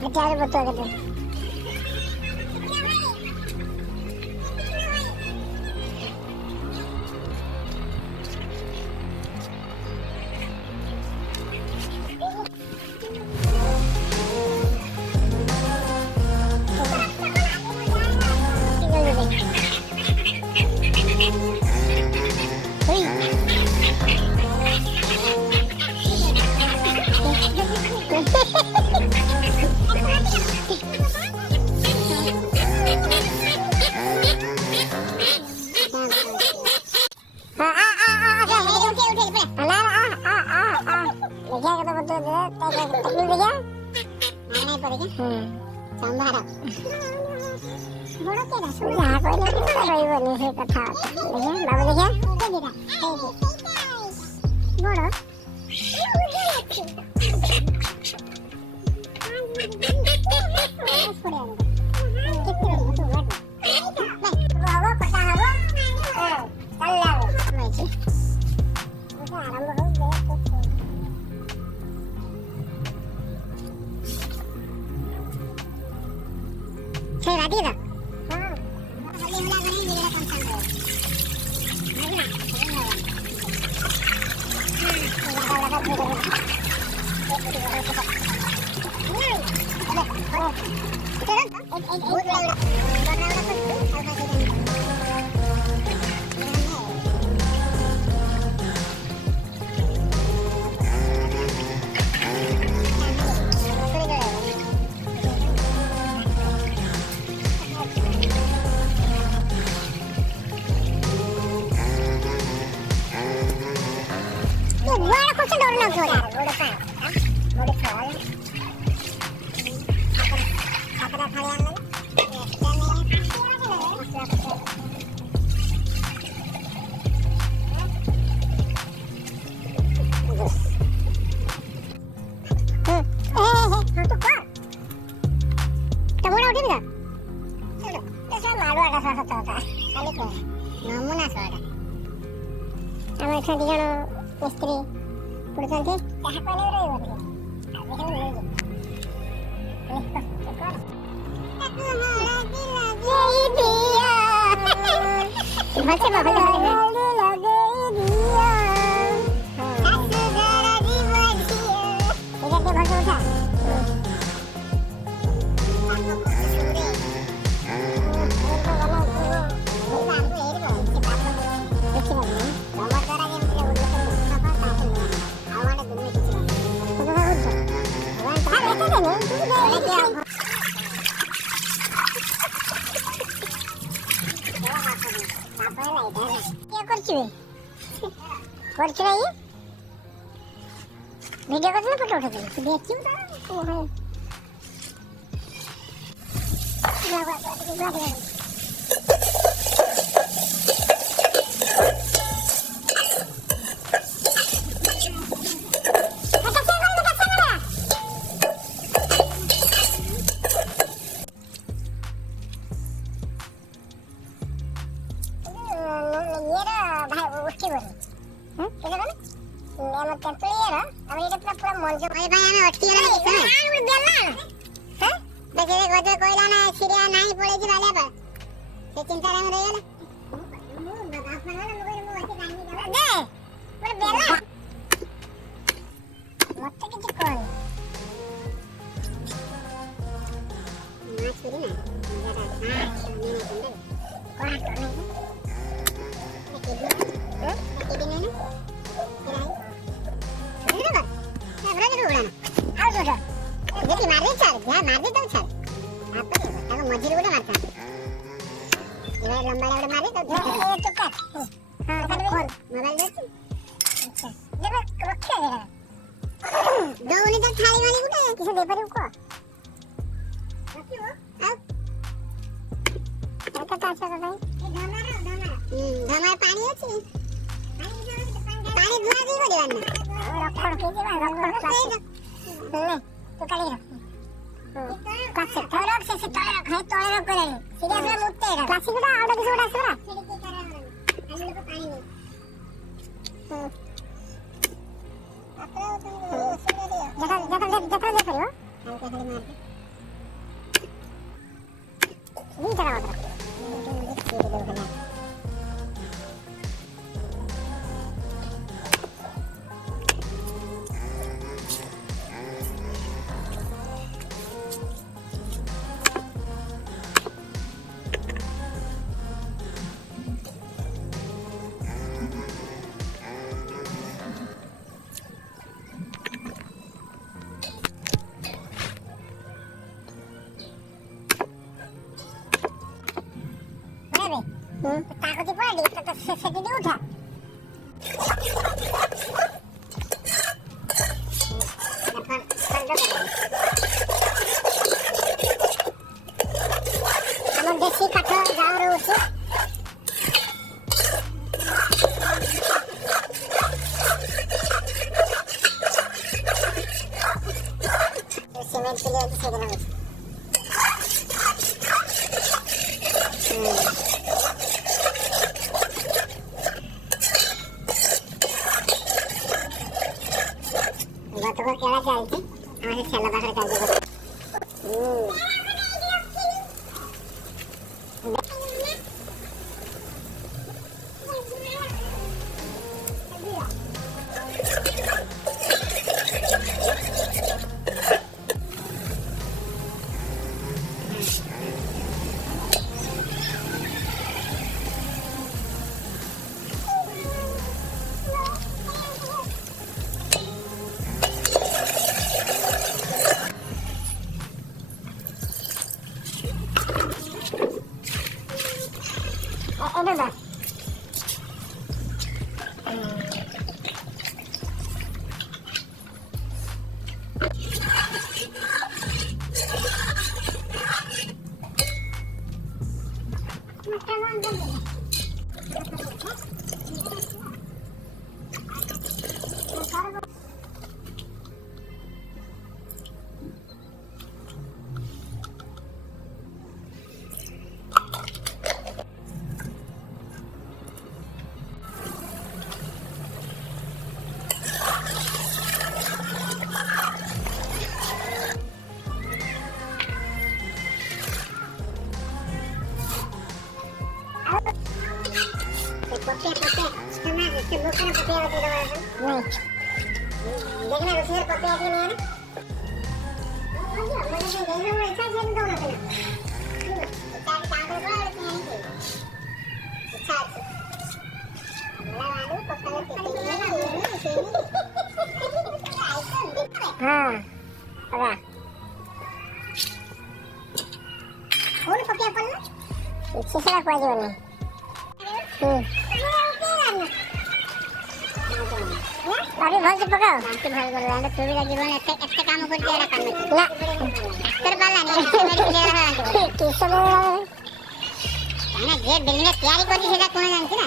Hati-hati betul gitu. Video करते photo उठाते देखियो সেটি দিয়ে উঠা আমার দেশি কাঠ যা রয়েছে সিমেন্ট দিয়ে সেগুলো হয়েছে গতকাল কেলা চাইছে আমাদের ছেলে বাসার কাজ করে এটা না Porque setengah bukan kopi yang tidak ada. Nih. Jadi harus lihat kopi yang ini. Oh iya, mana yang ini mereka jadi tahu nak kena. Kita tahu berapa yang ini. Satu. Lalu kopi ini sini. Apa? Ini kopi apa ni? Ini saya kuah jual ni. अभी भल से पकाओ बाकी भल कर रहा है तो भी लगी रोने एक काम कर दिया रखा मैं ना कर पाला नहीं मेरे लिए रहा है किस समय है ना जे बिल्डिंग तैयारी कर दी है कौन जानती ना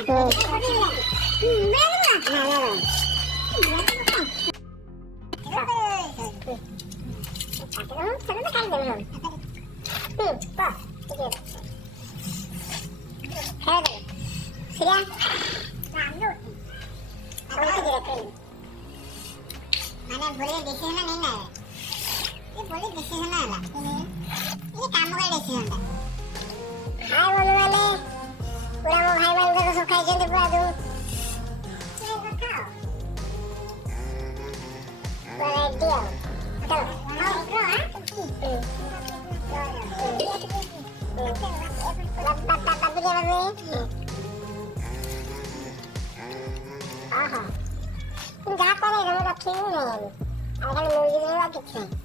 मैंने बोले डिसीजन नहीं ना ये बोले डिसीजन ना ला ये काम का डिसीजन है हाय बोलने वाले पूरा वो भाई बहन को सब खाई जल्दी पूरा दूं ये बताओ बोले दियो चलो आओ ब्रो हाँ हाँ जाता नहीं रहा ठीक नहीं है अगर मुर्गी नहीं कितने